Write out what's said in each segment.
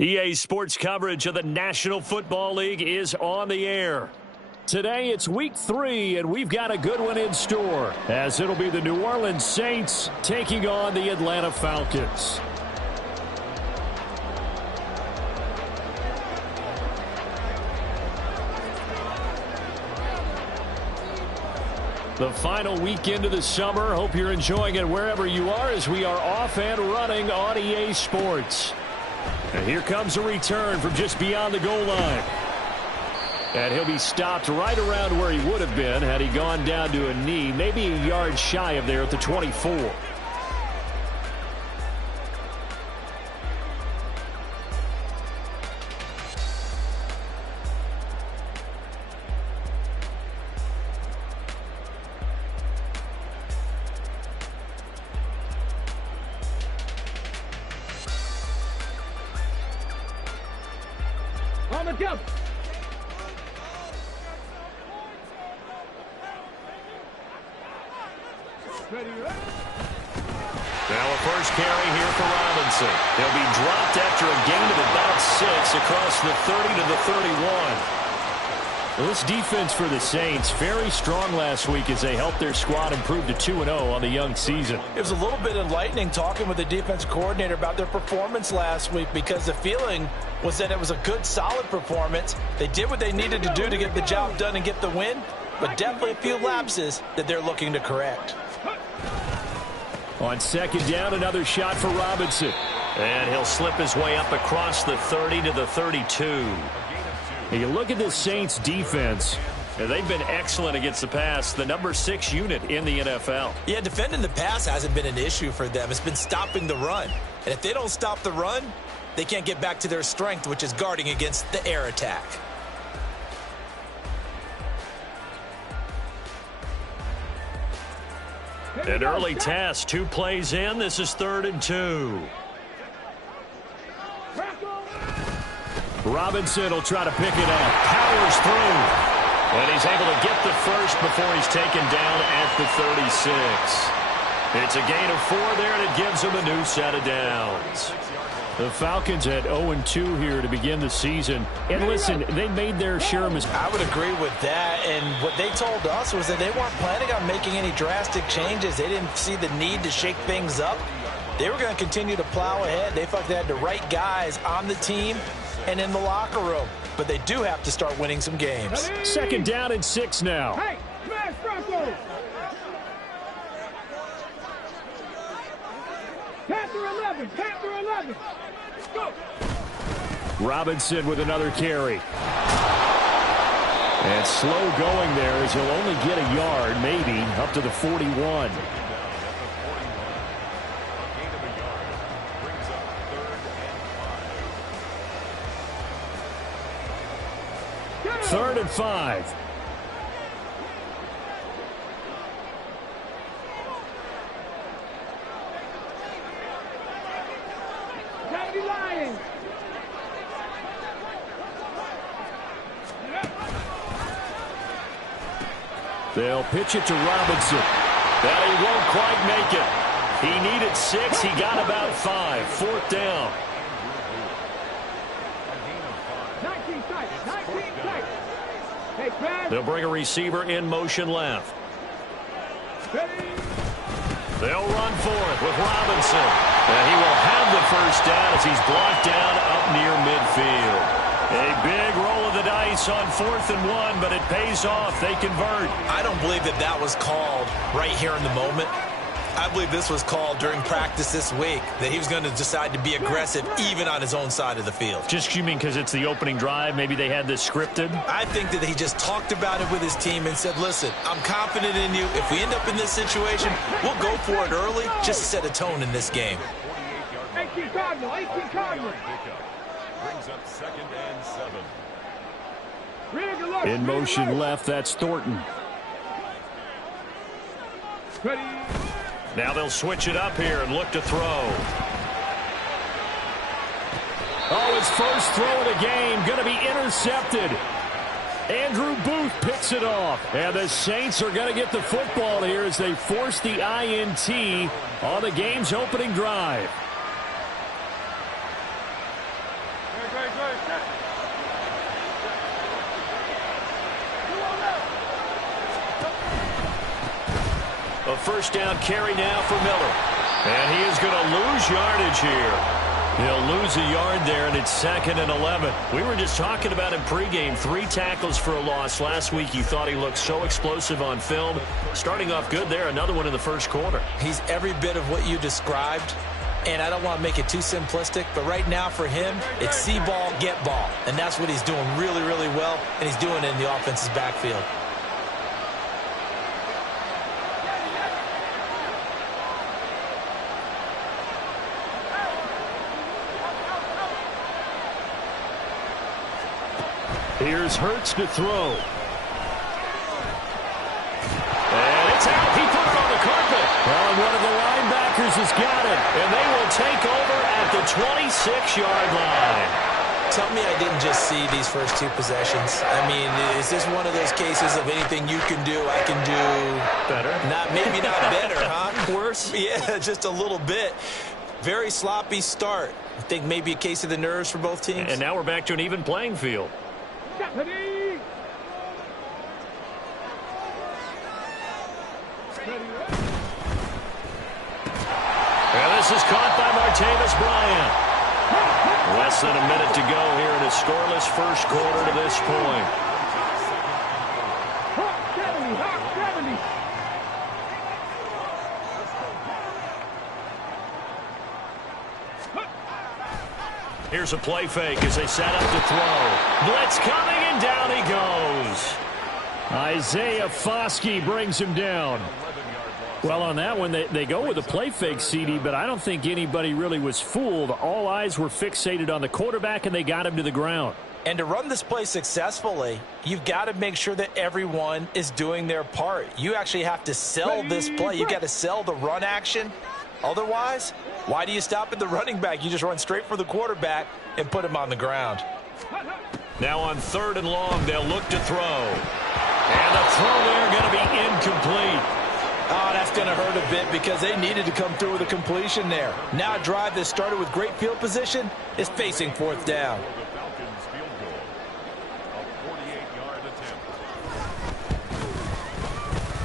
EA Sports coverage of the National Football League is on the air. Today it's week 3, and we've got a good one in store, as it'll be the New Orleans Saints taking on the Atlanta Falcons. The final weekend of the summer. Hope you're enjoying it wherever you are, as we are off and running on EA Sports. And here comes a return from just beyond the goal line. And he'll be stopped right around where he would have been had he gone down to a knee, maybe a yard shy of there at the 24. On the jump. Now a first carry here for Robinson. He'll be dropped after a gain of about 6 across the 30 to the 31. Well, this defense for the Saints, very strong last week as they helped their squad improve to 2-0 on the young season. It was a little bit enlightening talking with the defense coordinator about their performance last week, because the feeling was that it was a good, solid performance. They did what they needed to do to get the job done and get the win, but definitely a few lapses that they're looking to correct. On second down, another shot for Robinson. And he'll slip his way up across the 30 to the 32. And you look at the Saints defense, and they've been excellent against the pass, the number 6 unit in the NFL. Yeah, defending the pass hasn't been an issue for them. It's been stopping the run. And if they don't stop the run, they can't get back to their strength, which is guarding against the air attack. An early test, 2 plays in. This is 3rd and 2. Robinson will try to pick it up. Powers through. And he's able to get the first before he's taken down at the 36. It's a gain of 4 there, and it gives him a new set of downs. The Falcons at 0-2 here to begin the season. And listen, they made their share of mistakes. I would agree with that. And what they told us was that they weren't planning on making any drastic changes. They didn't see the need to shake things up. They were going to continue to plow ahead. They felt they had the right guys on the team and in the locker room. But they do have to start winning some games. Second down and 6 now. Hey, smash Bronco. Panther 11, Panther 11. Go. Robinson with another carry. And slow going there, as he'll only get a yard, maybe, up to the 41. Third and 5. They'll pitch it to Robinson. That he won't quite make it. He needed 6. He got about 5. 4th down. 19 tight, 19 tight. Hey, Brad. They'll bring a receiver in motion left. They'll run for it with Robinson. And he will have the first down as he's blocked down up near midfield. A big roll of the dice on 4th and 1, but it pays off. They convert. I don't believe that that was called right here in the moment. I believe this was called during practice this week, that he was going to decide to be aggressive even on his own side of the field. Just, you mean because it's the opening drive? Maybe they had this scripted? I think that he just talked about it with his team and said, listen, I'm confident in you. If we end up in this situation, we'll go for it early just to set a tone in this game. 18 Cardinal, 18 Cardinal. Brings up 2nd and 7. In motion left, that's Thornton. Ready. Now they'll switch it up here and look to throw. Oh, his first throw of the game going to be intercepted. Andrew Booth picks it off. And the Saints are going to get the football here as they force the INT on the game's opening drive. A first down carry now for Miller. And he is going to lose yardage here. He'll lose a yard there, and it's 2nd and 11. We were just talking about him pregame. 3 tackles for a loss. Last week you thought he looked so explosive on film. Starting off good there. Another one in the first quarter. He's every bit of what you described. And I don't want to make it too simplistic, but right now for him, it's see ball, get ball. And that's what he's doing really, really well, and he's doing it in the offense's backfield. Here's Hurts to throw. And it's out. He put it on the carpet. Well, and one of the linebackers has got it. And they will take over at the 26-yard line. Tell me I didn't just see these first 2 possessions. I mean, is this one of those cases of anything you can do, I can do better? Maybe not better, huh? Worse? Yeah, just a little bit. Very sloppy start. I think maybe a case of the nerves for both teams. And now we're back to an even playing field. Ready. And this is caught by Martavis Bryant. Less than a minute to go here in a scoreless first quarter to this point. Hot 70. Here's a play fake as they set up to throw. Blitz coming, and down he goes. Isaiah Foskey brings him down. Well, on that one, they go with a play fake, CD, but I don't think anybody really was fooled. All eyes were fixated on the quarterback, and they got him to the ground. And to run this play successfully, you've got to make sure that everyone is doing their part. You actually have to sell this play. You've got to sell the run action. Otherwise, why do you stop at the running back? You just run straight for the quarterback and put him on the ground. Now on 3rd and long, they'll look to throw. And the throw there going to be incomplete. Oh, that's going to hurt a bit because they needed to come through with a completion there. Now a drive that started with great field position is facing 4th down.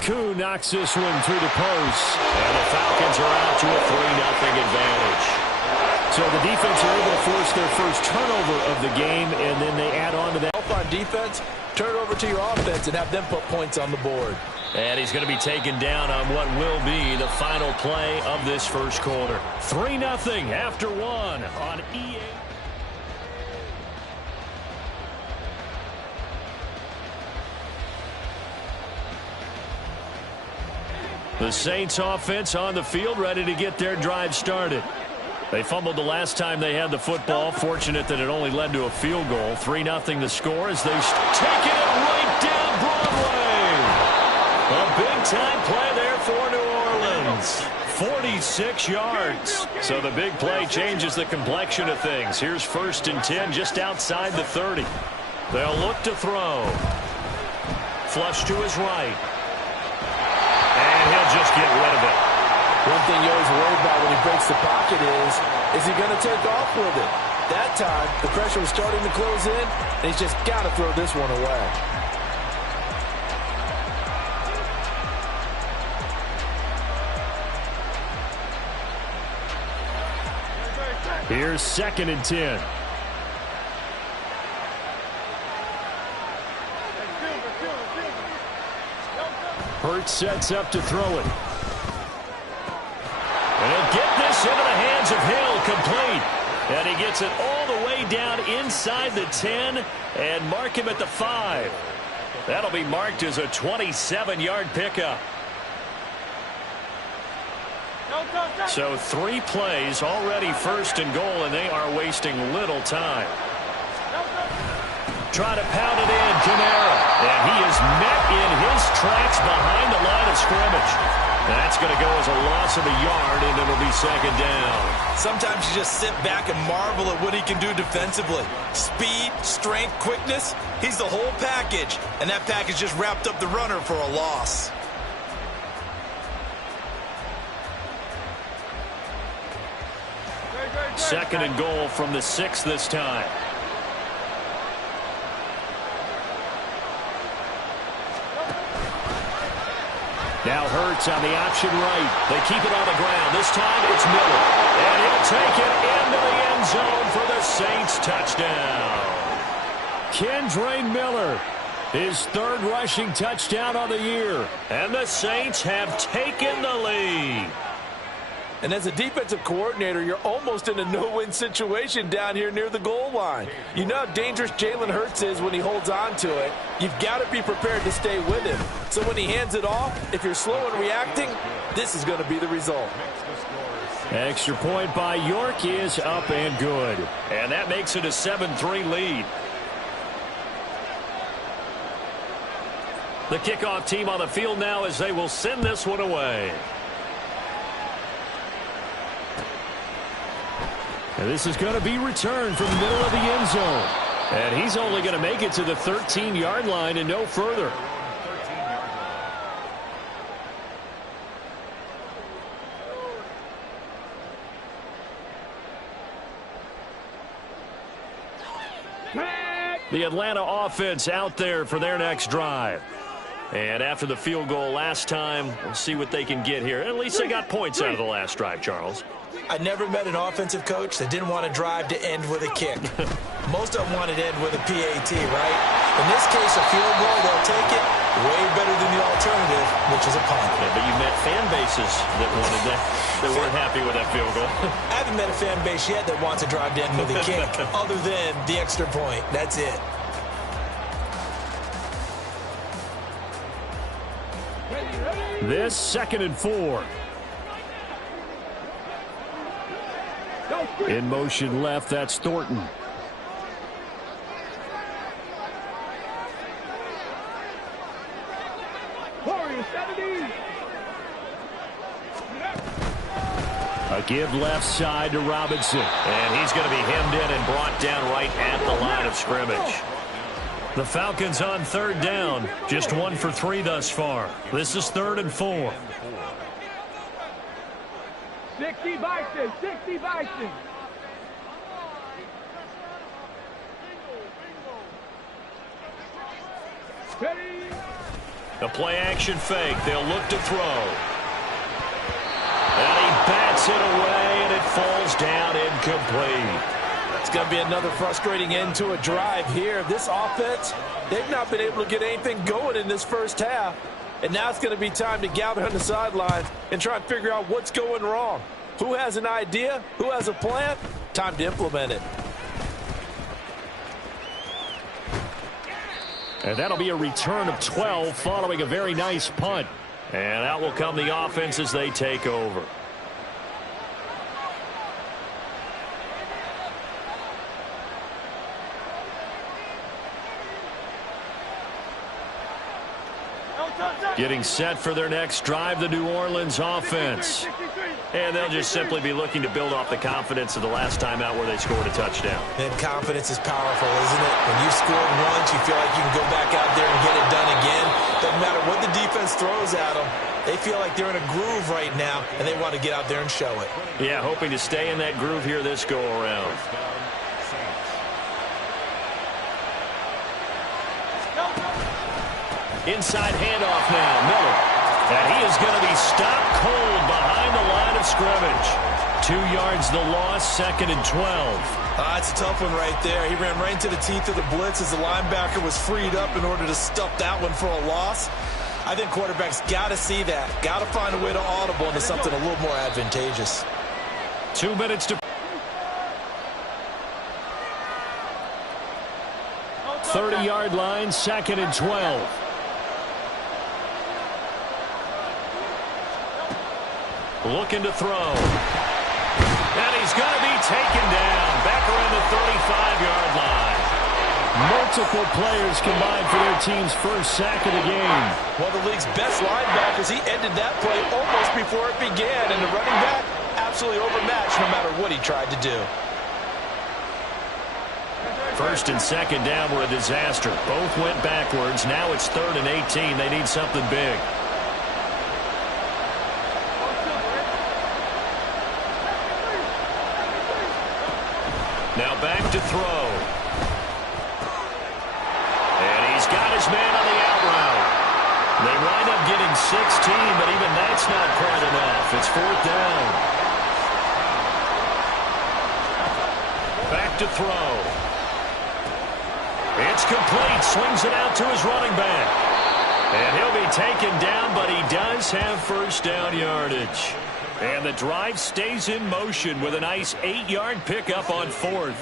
Koo knocks this one through the post. And the Falcons are out to a 3-0 advantage. So the defense are able to force their first turnover of the game, and then they add on to that. Help on defense, turn it over to your offense and have them put points on the board. And he's going to be taken down on what will be the final play of this first quarter. 3-0 after 1 on EA. The Saints offense on the field, ready to get their drive started. They fumbled the last time they had the football. Fortunate that it only led to a field goal. 3-0 the score as they take it right down Broadway. A big-time play there for New Orleans. 46 yards. So the big play changes the complexion of things. Here's 1st and 10 just outside the 30. They'll look to throw. Flush to his right. And he'll just get rid of it. One thing you always worry about when he breaks the pocket is he going to take off with it? That time, the pressure was starting to close in, and he's just got to throw this one away. Here's 2nd and 10. Hurts sets up to throw it. And he'll get this into the hands of Hill, complete. And he gets it all the way down inside the 10 and mark him at the 5. That'll be marked as a 27-yard pickup. So 3 plays, already 1st and goal, and they are wasting little time. Try to pound it in, Kamara. And he is met in his tracks behind the line of scrimmage. That's going to go as a loss of a yard, and it'll be 2nd down. Sometimes you just sit back and marvel at what he can do defensively. Speed, strength, quickness, he's the whole package. And that package just wrapped up the runner for a loss. Second and goal from the 6 this time. blitz on the option right. They keep it on the ground. This time it's Miller. And he'll take it into the end zone for the Saints touchdown. Kendre Miller, his third rushing touchdown on the year. And the Saints have taken the lead. And as a defensive coordinator, you're almost in a no-win situation down here near the goal line. You know how dangerous Jalen Hurts is when he holds on to it. You've got to be prepared to stay with him. So when he hands it off, if you're slow in reacting, this is going to be the result. Extra point by York is up and good. And that makes it a 7-3 lead. The kickoff team on the field now as they will send this one away. And this is going to be returned from the middle of the end zone. And he's only going to make it to the 13-yard line and no further. The Atlanta offense out there for their next drive. And after the field goal last time, we'll see what they can get here. At least they got points out of the last drive, Charles. I never met an offensive coach that didn't want to drive to end with a kick. Most of them wanted to end with a PAT, right? In this case, a field goal, they'll take it way better than the alternative, which is a punt. Yeah, but you met fan bases that wanted that, that weren't happy with that field goal. I haven't met a fan base yet that wants to drive to end with a kick, other than the extra point. That's it. This 2nd and 4. In motion left, that's Thornton. A give left side to Robinson. And he's going to be hemmed in and brought down right at the line of scrimmage. The Falcons on 3rd down. Just 1 for 3 thus far. This is 3rd and 4. 60 Bison, 60 Bison. The play action fake. They'll look to throw. And he bats it away, and it falls down incomplete. It's going to be another frustrating end to a drive here. This offense, they've not been able to get anything going in this first half. And now it's going to be time to gather on the sidelines and try and figure out what's going wrong. Who has an idea? Who has a plan? Time to implement it. And that'll be a return of 12 following a very nice punt. And out will come the offense as they take over. Getting set for their next drive, the New Orleans offense. And they'll just simply be looking to build off the confidence of the last time out where they scored a touchdown. And confidence is powerful, isn't it? When you scored once, you feel like you can go back out there and get it done again. Doesn't matter what the defense throws at them. They feel like they're in a groove right now, and they want to get out there and show it. Yeah, hoping to stay in that groove here this go-around. Inside handoff now, Miller. And he is going to be stopped cold behind the line of scrimmage. 2 yards the loss, 2nd and 12. That's a tough one right there. He ran right into the teeth of the blitz as the linebacker was freed up in order to stuff that one for a loss. I think quarterbacks got to see that. Got to find a way to audible into something a little more advantageous. 2 minutes to 30-yard line, 2nd and 12. Looking to throw. And he's going to be taken down back around the 35-yard line. Multiple players combined for their team's first sack of the game. One of the league's best linebackers. He ended that play almost before it began. And the running back absolutely overmatched no matter what he tried to do. 1st and 2nd down were a disaster. Both went backwards. Now it's 3rd and 18. They need something big. Now back to throw. And he's got his man on the out route. They wind up getting but even that's not quite enough. It's fourth down. Back to throw. It's complete. Swings it out to his running back. And he'll be taken down, but he does have first down yardage. And the drive stays in motion with a nice 8-yard pickup on fourth.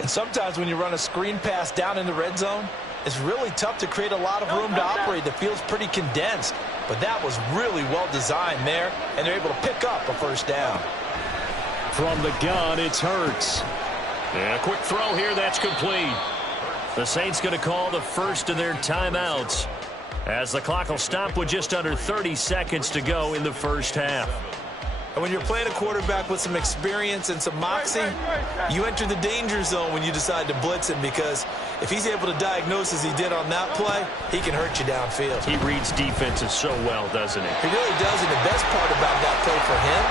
And sometimes when you run a screen pass down in the red zone, it's really tough to create a lot of room to operate. The field's pretty condensed. But that was really well designed there, and they're able to pick up a first down. From the gun, it's Hurts. And a quick throw here, that's complete. The Saints going to call the first of their timeouts as the clock will stop with just under 30 seconds to go in the first half. And when you're playing a quarterback with some experience and some moxie, you enter the danger zone when you decide to blitz him, because if he's able to diagnose as he did on that play, he can hurt you downfield. He reads defenses so well, doesn't he? He really does, and the best part about that play for him,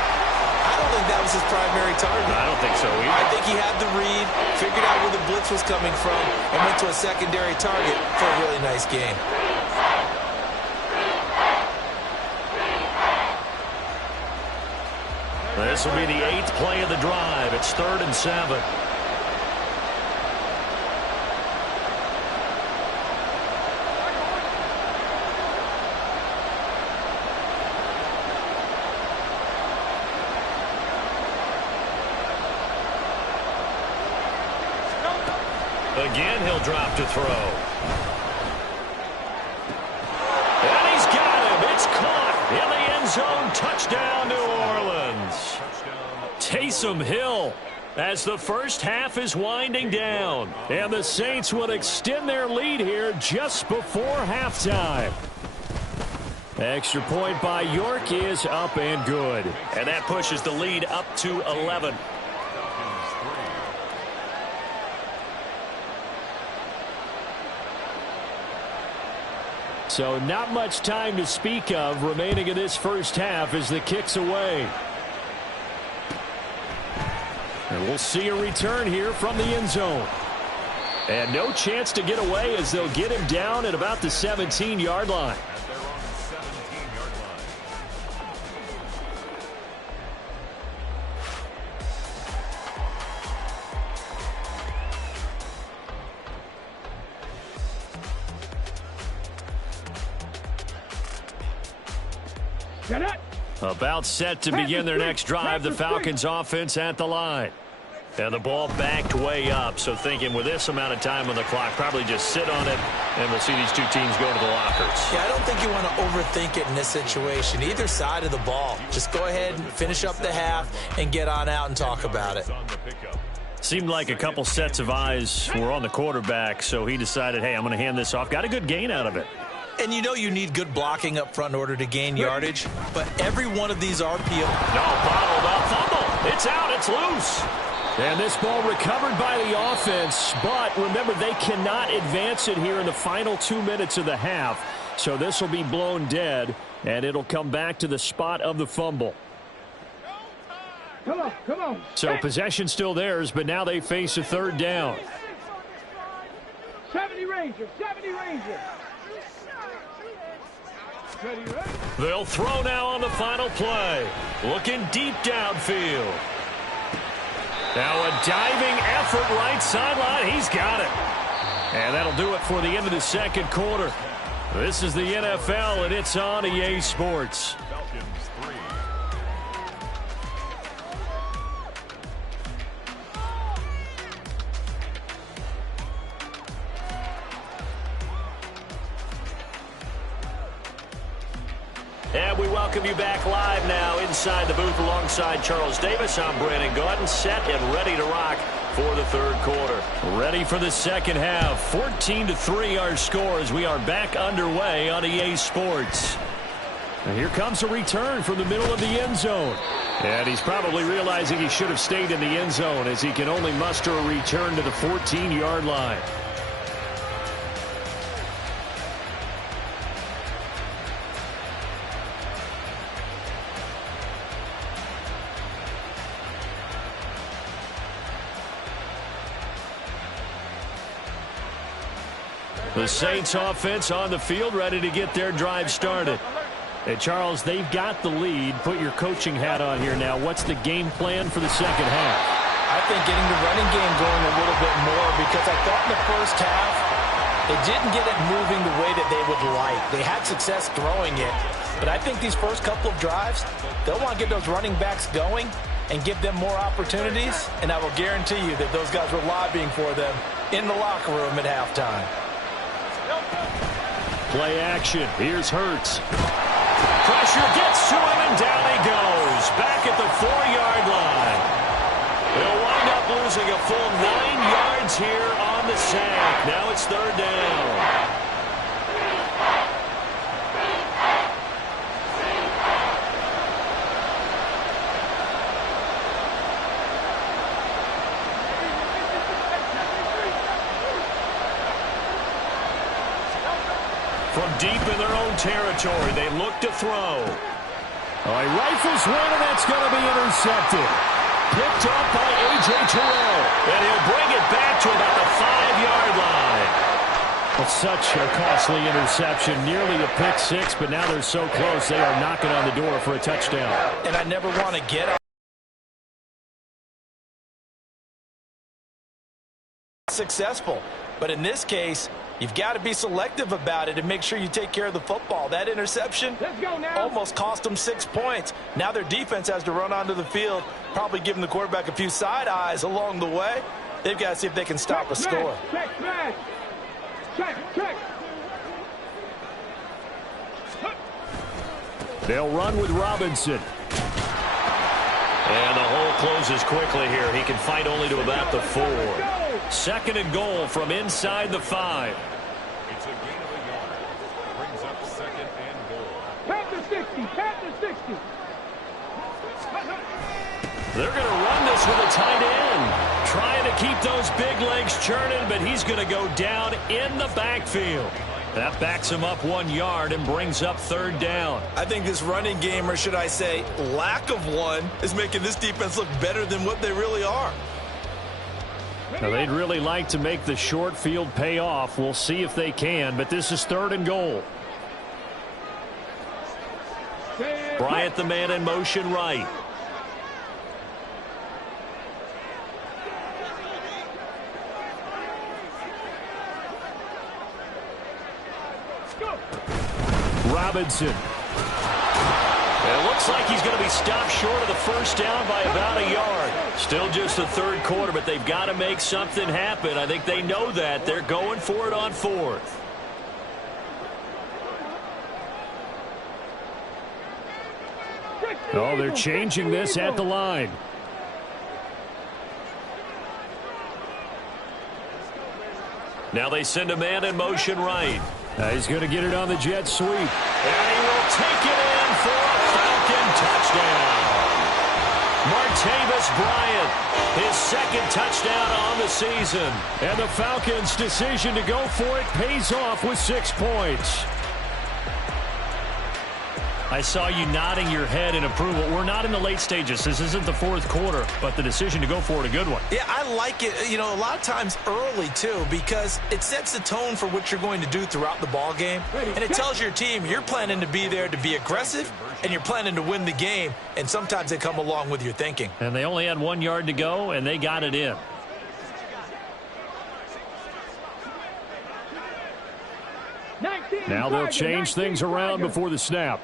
I don't think that was his primary target. I don't think so either. I think he had the read, figured out where the blitz was coming from, and went to a secondary target for a really nice game. This will be the 8th play of the drive. It's 3rd and 7. Again, he'll drop to throw. And he's got him. It's caught in the end zone. Touchdown, New Orleans. Taysom Hill as the first half is winding down. And the Saints would extend their lead here just before halftime. Extra point by York is up and good. And that pushes the lead up to 11. So not much time to speak of remaining in this first half as the kick's away. And we'll see a return here from the end zone. And no chance to get away as they'll get him down at about the 17-yard line. About set to begin their next drive. The Falcons offense at the line. And the ball backed way up. So thinking with this amount of time on the clock, probably just sit on it, and we'll see these two teams go to the lockers. Yeah, I don't think you want to overthink it in this situation. Either side of the ball. Just go ahead and finish up the half and get on out and talk about it. Seemed like a couple sets of eyes were on the quarterback, so he decided, hey, I'm going to hand this off. Got a good gain out of it. And you know you need good blocking up front in order to gain yardage, but every one of these RPO... No, bottled up fumble. It's out. It's loose. And this ball recovered by the offense, but remember, they cannot advance it here in the final 2 minutes of the half. So this will be blown dead, and it'll come back to the spot of the fumble. Come on, come on. So possession still theirs, but now they face a third down. 70 Rangers, 70 Rangers. They'll throw now on the final play. Looking deep downfield. Now a diving effort right sideline. He's got it. And that'll do it for the end of the second quarter. This is the NFL, and it's on EA Sports. And we welcome you back live now inside the booth alongside Charles Davis. I'm Brandon Gaudin, set and ready to rock for the third quarter. Ready for the second half. 14-3 our score as we are back underway on EA Sports. And here comes a return from the middle of the end zone. And he's probably realizing he should have stayed in the end zone as he can only muster a return to the 14-yard line. The Saints offense on the field ready to get their drive started. Hey, Charles, they've got the lead. Put your coaching hat on here now. What's the game plan for the second half? I think getting the running game going a little bit more, because I thought in the first half they didn't get it moving the way that they would like. They had success throwing it, but I think these first couple of drives, they'll want to get those running backs going and give them more opportunities, and I will guarantee you that those guys were lobbying for them in the locker room at halftime. Play action. Here's Hurts. Pressure gets to him, and down he goes. Back at the 4-yard line. They'll wind up losing a full 9 yards here on the sack. Now it's third down. From deep in their own territory, they look to throw. Oh, he rifles one, and that's going to be intercepted. Picked up by A.J. Terrell. And he'll bring it back to about the 5-yard line. Well, such a costly interception. Nearly a pick six, but now they're so close, they are knocking on the door for a touchdown. And I never want to get successful. But in this case, you've got to be selective about it and make sure you take care of the football. That interception almost cost them 6 points. Now their defense has to run onto the field, probably giving the quarterback a few side eyes along the way. They've got to see if they can stop a score. Check. They'll run with Robinson. And the hole closes quickly here. He can fight only to about the 4. 2nd and goal from inside the 5. It's a gain of a yard. Brings up 2nd and goal. Pat the 60. They're going to run this with a tight end. Trying to keep those big legs churning, but he's going to go down in the backfield. That backs him up 1 yard and brings up third down. I think this running game, or should I say lack of one, is making this defense look better than what they really are. Now, they'd really like to make the short field pay off. We'll see if they can, but this is 3rd and goal. Bryant, the man in motion right. Robinson. It looks like he's going to be stopped short of the first down by about a yard. Still just the 3rd quarter, but they've got to make something happen. I think they know that. They're going for it on 4th. Oh, they're changing this at the line. Now they send a man in motion right. He's going to get it on the jet sweep. And he will take it in for a Falcon touchdown. Martavis Bryant, his 2nd touchdown on the season. And the Falcons' decision to go for it pays off with 6 points. I saw you nodding your head in approval. We're not in the late stages. This isn't the 4th quarter, but the decision to go for it, a good one. Yeah, I like it, a lot of times early, too, because it sets the tone for what you're going to do throughout the ball game. And it tells your team you're planning to be there to be aggressive, and you're planning to win the game. And sometimes they come along with your thinking. And they only had 1 yard to go, and they got it in. Now they'll change things around before the snap.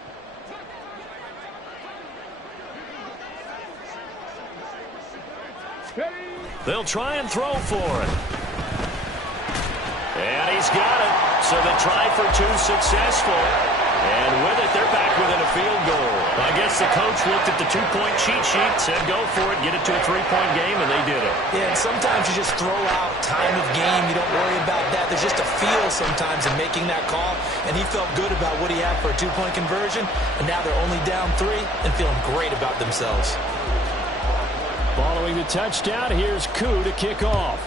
They'll try and throw for it. And he's got it. So the try for 2 successful. And with it, they're back within a field goal. I guess the coach looked at the 2-point cheat sheet, said go for it, get it to a 3-point game, and they did it. Yeah, and sometimes you just throw out time of game. You don't worry about that. There's just a feel sometimes in making that call. And he felt good about what he had for a 2-point conversion. And now they're only down 3 and feeling great about themselves. Following the touchdown, here's Koo to kick off.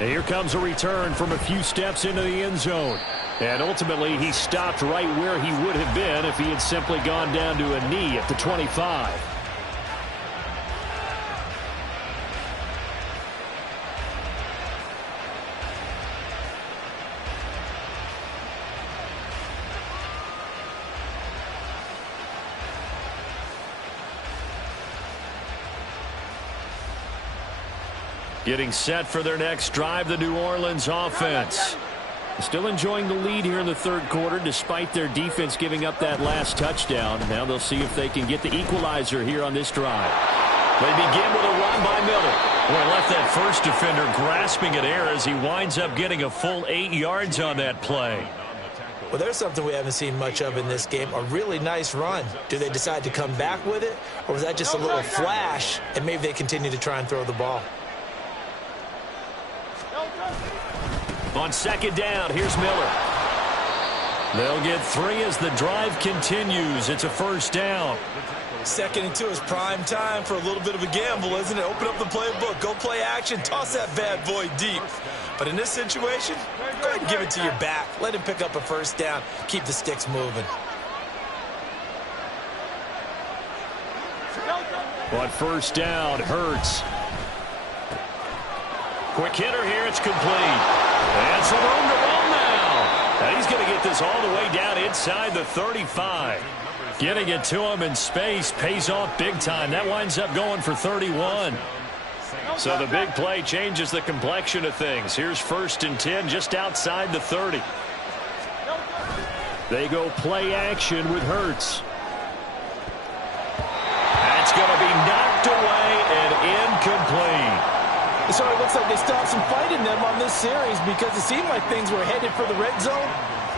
And here comes a return from a few steps into the end zone. And ultimately, he stopped right where he would have been if he had simply gone down to a knee at the 25. Getting set for their next drive, the New Orleans offense. Still enjoying the lead here in the third quarter despite their defense giving up that last touchdown. Now they'll see if they can get the equalizer here on this drive. They begin with a run by Miller. Boy, left that first defender grasping at air as he winds up getting a full 8 yards on that play. Well, there's something we haven't seen much of in this game, a really nice run. Do they decide to come back with it, or was that just a little flash, and maybe they continue to try and throw the ball? On second down, here's Miller. They'll get 3 as the drive continues. It's a first down. 2nd and 2 is prime time for a little bit of a gamble, isn't it? Open up the playbook, go play action, toss that bad boy deep. But in this situation, go ahead and give it to your back. Let him pick up a first down. Keep the sticks moving. On first down, Hurts. Quick hitter here, it's complete. And some room to run now. And he's going to get this all the way down inside the 35. Getting it to him in space pays off big time. That winds up going for 31. So the big play changes the complexion of things. Here's 1st and 10 just outside the 30. They go play action with Hurts. That's going to be knocked away and incomplete. So it looks like they stopped some fight in them on this series because it seemed like things were headed for the red zone.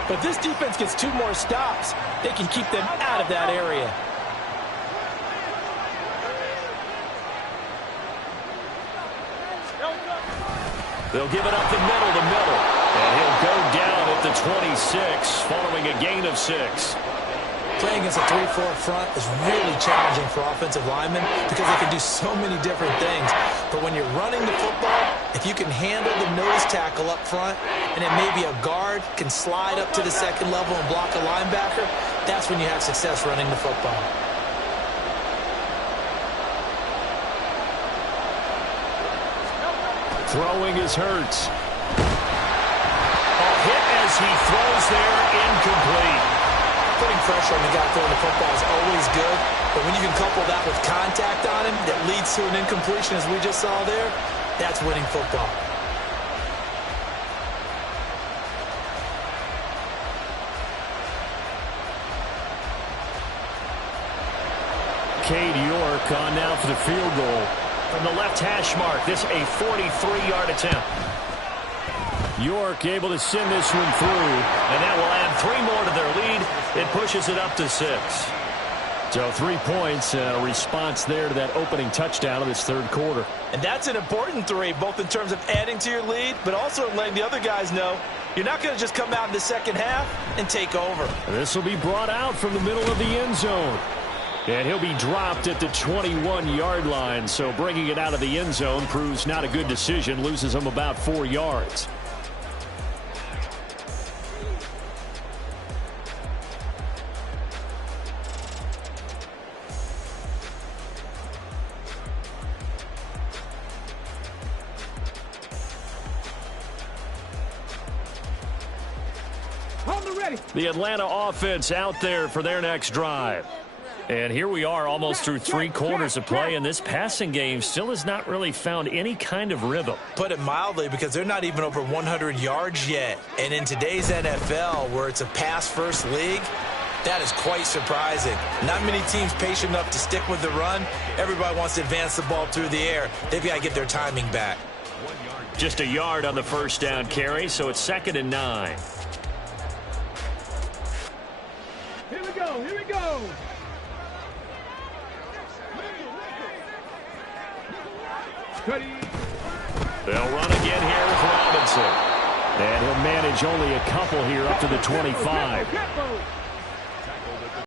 But this defense gets 2 more stops. They can keep them out of that area. They'll give it up the middle to Miller. And he'll go down at the 26 following a gain of 6. Playing against a 3-4 front is really challenging for offensive linemen because they can do so many different things. But when you're running the football, if you can handle the nose tackle up front and then maybe a guard can slide up to the 2nd level and block a linebacker, that's when you have success running the football. Throwing is Hurts. A hit as he throws there, incomplete. Putting pressure on the guy throwing the football is always good, but when you can couple that with contact on him that leads to an incompletion as we just saw there, that's winning football. Cade York on now for the field goal. From the left hash mark, this a 43-yard attempt. York able to send this one through, and that will add 3 more to their lead. It pushes it up to 6. So 3 points, a response there to that opening touchdown of this third quarter. And that's an important 3, both in terms of adding to your lead, but also letting the other guys know you're not going to just come out in the second half and take over. This will be brought out from the middle of the end zone. And he'll be dropped at the 21-yard line. So bringing it out of the end zone proves not a good decision. Loses him about 4 yards. The Atlanta offense out there for their next drive. And here we are almost through 3 quarters of play, and this passing game still has not really found any kind of rhythm. Put it mildly, because they're not even over 100 yards yet. And in today's NFL, where it's a pass-first league, that is quite surprising. Not many teams patient enough to stick with the run. Everybody wants to advance the ball through the air. They've got to get their timing back. Just a yard on the first down carry, so it's 2nd and 9. Here we go, here we go. They'll run again here with Robinson. And he'll manage only a couple here up to the 25.